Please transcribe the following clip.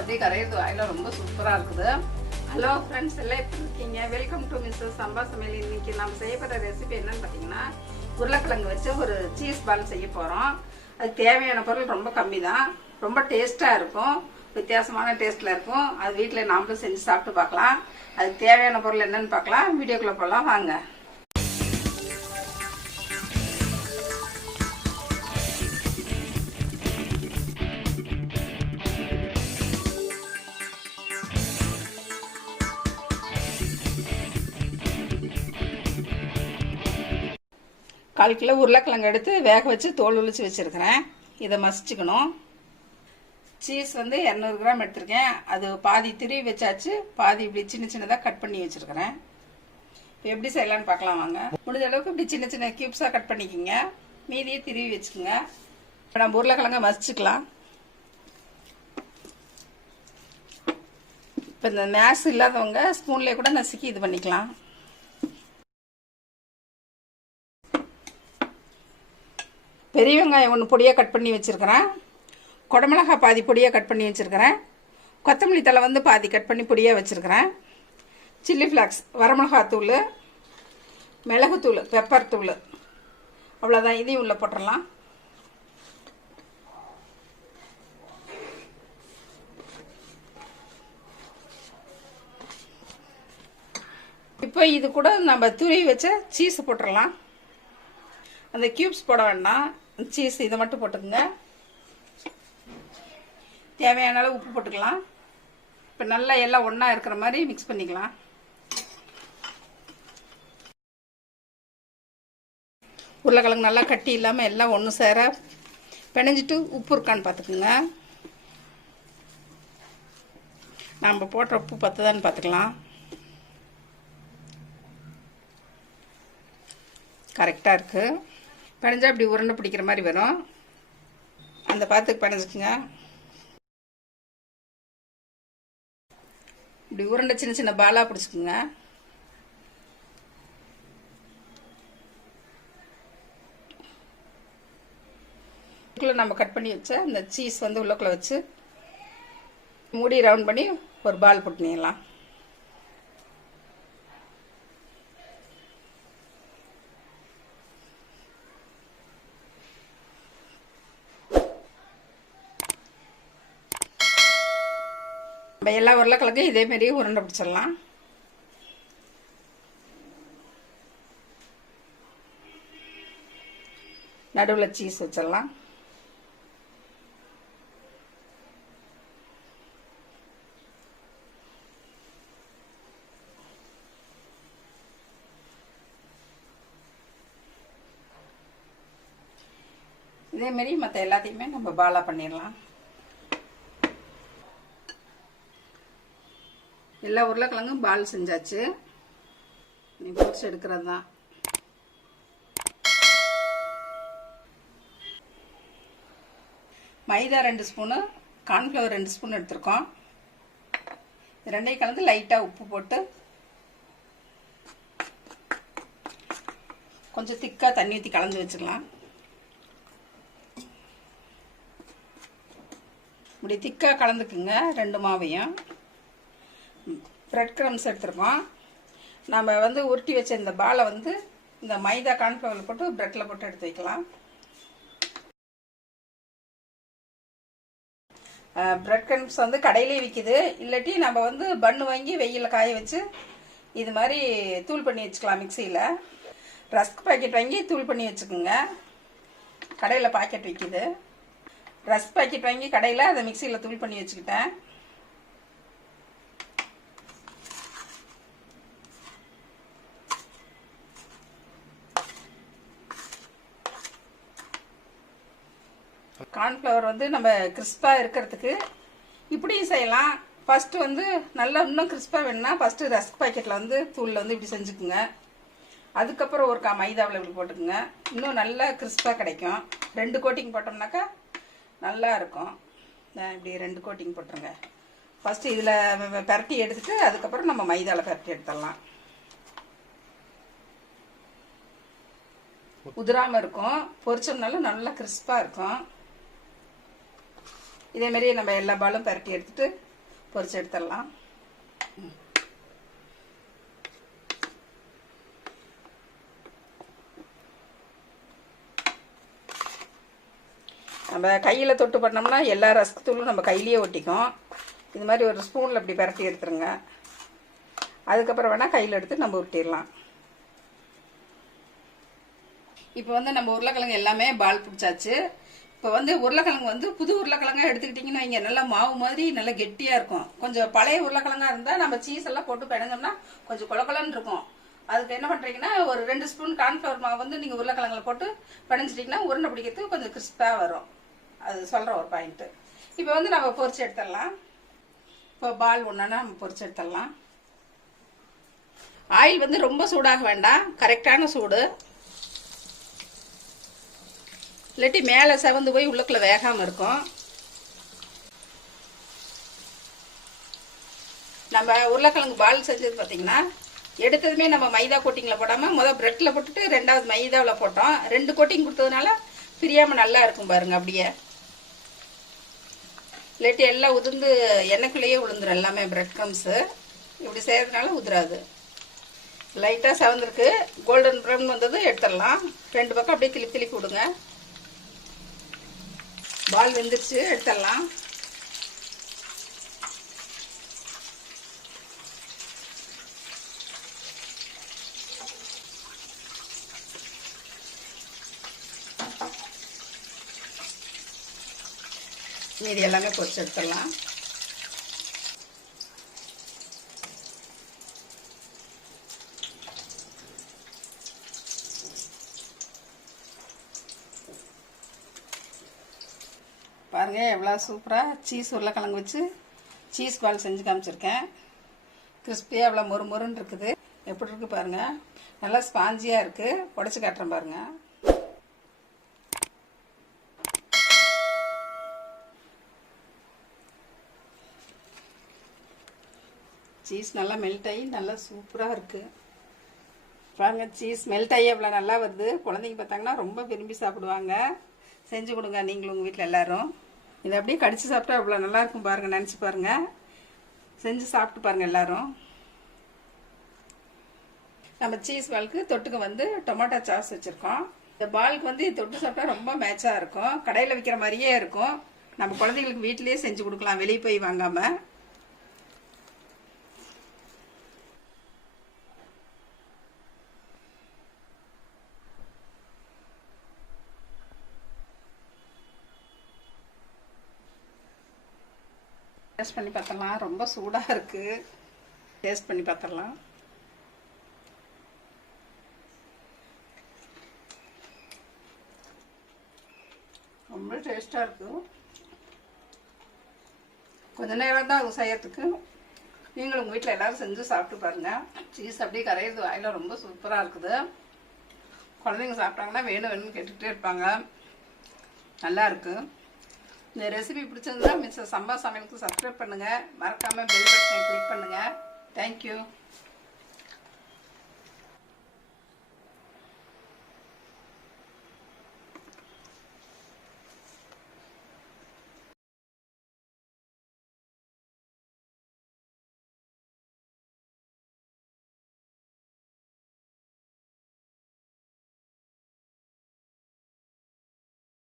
அப்படியே கரையிறது வாயில ரொம்ப சூப்பராக இருக்குது. ஹலோ ஃப்ரெண்ட்ஸ், எல்லாம் எப்படி இருக்கீங்க? வெல்கம் டு மிஸ்ஸஸ் சம்பா சமையல். இன்னைக்கு நம்ம செய்யப்படுற ரெசிபி என்னன்னு பார்த்தீங்கன்னா, உருளைக்கிழங்கு வச்சு ஒரு சீஸ் பால் செய்ய போகிறோம். அதுக்கு தேவையான பொருள் ரொம்ப கம்மி தான், ரொம்ப டேஸ்ட்டாக இருக்கும், வித்தியாசமான டேஸ்ட்டில் இருக்கும். அது வீட்டில் நாமளும் செஞ்சு சாப்பிட்டு பார்க்கலாம். அதுக்கு தேவையான பொருள் என்னன்னு பார்க்கலாம். வீடியோக்குள்ளே போகலாம் வாங்க. கால் கிலோ உருளைக்கிழங்கு எடுத்து வேக வச்சு தோல் உளிச்சு வச்சுருக்கிறேன். இதை மசிச்சுக்கணும். சீஸ் வந்து 200 கிராம் எடுத்திருக்கேன். அது பாதி திருவி வச்சாச்சு, பாதி இப்படி சின்ன சின்னதாக கட் பண்ணி வச்சுருக்கிறேன். இப்போ எப்படி செய்யலான்னு பார்க்கலாம் வாங்க. முடிஞ்ச அளவுக்கு இப்படி சின்ன சின்ன கியூப்ஸாக கட் பண்ணிக்கோங்க, மீதியை திருவி வச்சுக்கோங்க. இப்போ நம்ம உருளைக்கிழங்க மசிச்சுக்கலாம். இப்போ இந்த மேக்ஸ் இல்லாதவங்க ஸ்பூன்லேயே கூட நசுக்கி இது பண்ணிக்கலாம். பெரிய வெங்காயம் ஒன்று பொடியாக கட் பண்ணி வச்சுருக்கிறேன். குடமிளகா பாதி பொடியாக கட் பண்ணி வச்சுருக்கிறேன். கொத்தமல்லி தழை வந்து பாதி கட் பண்ணி பொடியாக வச்சுருக்கிறேன். சில்லி ஃப்ளாக்ஸ், வரமிளகாத்தூள், மிளகுத்தூள், பெப்பர் தூள், அவ்வளோதான். இதையும் உள்ளே போட்டுடலாம். இப்போ இது கூட நம்ம துருவி வச்ச சீஸை போட்டுடலாம். அந்த கியூப்ஸ் போட வேண்டாம், சீஸ் இதை மட்டும் போட்டுக்கோங்க. தேவையான அளவு உப்பு போட்டுக்கலாம். இப்போ நல்லா எல்லாம் ஒன்றா இருக்கிற மாதிரி மிக்ஸ் பண்ணிக்கலாம். உருளைக்கிழங்கு நல்லா கட்டி இல்லாமல் எல்லாம் ஒன்று சேர பிணைஞ்சிட்டு உப்பு இருக்கான்னு பார்த்துக்குங்க. நம்ம போடுற உப்பு பத்துதான்னு பார்த்துக்கலாம். கரெக்டாக இருக்குது. பிணைஞ்சா இப்படி உருண்டை பிடிக்கிற மாதிரி வரும். அந்த பாத்துக்கு பிணைஞ்சிக்குங்க. இப்படி உருண்டை சின்ன சின்ன பாலாக பிடிச்சிக்குங்க. நம்ம கட் பண்ணி வச்ச இந்த சீஸ் வந்து உள்ளக்குள்ள வச்சு மூடி ரவுண்ட் பண்ணி ஒரு பால் போட்டுனிடலாம். நம்ம எல்லா உருளைக்கிழங்கும் இதே மாதிரி உருண்டை பிடிச்சிடலாம். நடுவில் சீஸ் வச்சிடலாம். இதே மாதிரி மற்ற எல்லாத்தையுமே நம்ம பாலா பண்ணிடலாம். எல்லா உருளைக்கிழங்கும் பால் செஞ்சாச்சு. நீ பொரிச்சு எடுக்கிறது தான். மைதா 2 ஸ்பூனு, கார்ன்ஃப்ளவர் 2 ஸ்பூன் எடுத்துருக்கோம். ரெண்டையும் கலந்து லைட்டாக உப்பு போட்டு கொஞ்சம் திக்காக தண்ணி ஊற்றி கலந்து வச்சுக்கலாம். இப்படி திக்காக கலந்துக்குங்க 2 மாவையும். பிரெட் கிரம்ஸ் எடுத்துருக்கோம். நம்ம வந்து உருட்டி வச்ச இந்த பாலை வந்து இந்த மைதா கார்ன்ஃப்ளவரில் போட்டு பிரெட்டில் போட்டு எடுத்து வைக்கலாம். பிரெட் கிரம்ஸ் வந்து கடையிலே விற்கிது. இல்லாட்டி நம்ம வந்து பன்னு வாங்கி வெயிலில் காய வச்சு இது மாதிரி தூள் பண்ணி வச்சுக்கலாம் மிக்சியில். ரஸ்க் பாக்கெட் வாங்கி தூள் பண்ணி வச்சுக்கோங்க. கடையில் பாக்கெட் விற்கிது. ரஸ்க் பாக்கெட் வாங்கி கடையில் அதை மிக்சியில் தூள் பண்ணி வச்சுக்கிட்டேன். கார்ன்ஃப்ளவர் வந்து நம்ம கிறிஸ்பாக இருக்கிறதுக்கு இப்படியும் செய்யலாம். ஃபஸ்ட்டு வந்து நல்லா இன்னும் கிறிஸ்பாக வேணும்னா ஃபஸ்ட்டு ரஸ்க் பாக்கெட்டில் வந்து தூளில் வந்து இப்படி செஞ்சுக்குங்க. அதுக்கப்புறம் ஒரு மைதாவில் இப்படி போட்டுக்குங்க. இன்னும் நல்லா கிறிஸ்பாக கிடைக்கும். 2 கோட்டிங் போட்டோம்னாக்கா நல்லா இருக்கும். இப்படி 2 கோட்டிங் போட்டுருங்க. ஃபஸ்ட்டு இதில் பரட்டி எடுத்துட்டு அதுக்கப்புறம் நம்ம மைதாவில் பரட்டி எடுத்துடலாம். உதிராமல் இருக்கும். பொரிச்சோம்னாலும் நல்லா கிறிஸ்பாக இருக்கும். இதே மாதிரி நம்ம எல்லா பாலும் பரட்டி எடுத்துட்டு பொரிச்சு எடுத்துடலாம். நம்ம கையில் தொட்டு பண்ணோம்னா எல்லா ரஸ்க் தூளும் நம்ம கையிலேயே ஒட்டிக்கும். இது மாதிரி ஒரு ஸ்பூனில் இப்படி பரட்டி எடுத்துருங்க. அதுக்கப்புறம் வேணால் கையில் எடுத்து நம்ம உருட்டிடலாம். இப்போ வந்து நம்ம உருளைக்கிழங்கு எல்லாமே பால் பிடிச்சாச்சு. இப்போ வந்து உருளைக்கிழங்கு வந்து புது உருளைக்கிழங்கா எடுத்துக்கிட்டிங்கன்னு வைங்க, நல்லா மாவு மாதிரி நல்லா கெட்டியாக இருக்கும். கொஞ்சம் பழைய உருளைக்கிழங்கா இருந்தால் நம்ம சீஸ் எல்லாம் போட்டு பிணைஞ்சோம்னா கொஞ்சம் குளக்குளன்னு இருக்கும். அதுக்கு என்ன பண்ணுறீங்கன்னா, ஒரு 2 ஸ்பூன் கார்ன்ஃப்ளவர் மாவு வந்து நீங்கள் உருளைக்கிழங்குல போட்டு பிணைஞ்சிட்டிங்கன்னா உருண்டை பிடிக்கிறதுக்கு கொஞ்சம் கிறிஸ்பாக வரும். அது சொல்கிற ஒரு பாயிண்ட்டு. இப்போ வந்து நம்ம பொரிச்சு எடுத்துடலாம். இப்போ பால் ஒன்றா நம்ம பொரிச்சு எடுத்துடலாம். ஆயில் வந்து ரொம்ப சூடாக வேண்டாம், கரெக்டான சூடு. இல்லாட்டி மேலே செவந்து போய் உள்ளுக்குள்ள வேகாமல் இருக்கும். நம்ம உருளைக்கிழங்கு பால் செஞ்சது பார்த்தீங்கன்னா, எடுத்ததுமே நம்ம மைதா கோட்டிங்கில் போடாமல் முதல் ப்ரெட்டில் போட்டுட்டு 2வது மைதாவில் போட்டோம். 2 கோட்டிங் கொடுத்ததுனால பிரியாமல் நல்லா இருக்கும் பாருங்க. அப்படியே இல்லாட்டி எல்லாம் உதிர்ந்து எண்ணெய்க்குள்ளேயே உளுந்துரும் எல்லாமே பிரெட் க்ரம்ஸு. இப்படி செய்கிறதுனால உதிராது. லைட்டாக செவந்திருக்கு, கோல்டன் ப்ரௌன் வந்தது எடுத்துடலாம். 2 பக்கம் அப்படியே திருப்பி விடுங்க. பால் வெந்துருச்சு, எடுத்துடலாம். மீதி எல்லாமே பொரிச்சு எடுத்துடலாம். பாருங்க எவ்வளோ சூப்பராக சீஸ் உருளைக்கிழங்கு வச்சு சீஸ் பால் செஞ்சு காமிச்சிருக்கேன். கிறிஸ்பியாக எவ்வளோ மொறு மொறுன்னு இருக்குது. எப்படி இருக்குது பாருங்கள், நல்லா ஸ்பாஞ்சியாக இருக்குது. உடச்சி காட்டுறேன் பாருங்கள். சீஸ் நல்லா மெல்ட் ஆகி நல்லா சூப்பராக இருக்குது. பாருங்கள், சீஸ் மெல்ட் ஆகி எவ்வளோ நல்லா வருது. குழந்தைங்க பார்த்தாங்கன்னா ரொம்ப விரும்பி சாப்பிடுவாங்க. செஞ்சு கொடுங்க நீங்களும் உங்கள் வீட்டில் எல்லோரும். இதை அப்படியே கடிச்சு சாப்பிட்டா அவ்வளோ நல்லாயிருக்கும் பாருங்கள். நினச்சி பாருங்கள், செஞ்சு சாப்பிட்டு பாருங்கள் எல்லோரும். நம்ம சீஸ் பாலுக்கு தொட்டுக்க வந்து டொமேட்டோ சாஸ் வச்சுருக்கோம். இந்த பாலுக்கு வந்து தொட்டு சாப்பிட்டா ரொம்ப மேட்சாக இருக்கும். கடையில் விற்கிற மாதிரியே இருக்கும். நம்ம குழந்தைங்களுக்கு வீட்டிலேயே செஞ்சு கொடுக்கலாம், வெளியே போய் வாங்காமல். டேஸ்ட் பண்ணி பார்த்துடலாம். ரொம்ப சூடாக இருக்குது. டேஸ்ட் பண்ணி பார்த்துடலாம். ரொம்ப டேஸ்ட்டாக இருக்குது. கொஞ்சம் நேரம் தான் அது செய்யறதுக்கு. நீங்களும் உங்கள் வீட்டில் எல்லோரும் செஞ்சு சாப்பிட்டு பாருங்கள். சீஸ் அப்படியே கரையிறது வாயில் ரொம்ப சூப்பராக இருக்குது. குழந்தைங்க சாப்பிட்டாங்கன்னா வேணும் வேணும்னு கேட்டுக்கிட்டே இருப்பாங்க. நல்லா இருக்குது. இந்த ரெசிபி பிடிச்சிருந்தா மிஸ்டர் சம்பா சமையலுக்கு சப்ஸ்கிரைப் பண்ணுங்கள். மறக்காமல் பெல் பட்டனை கிளிக் பண்ணுங்கள். தேங்க்யூ.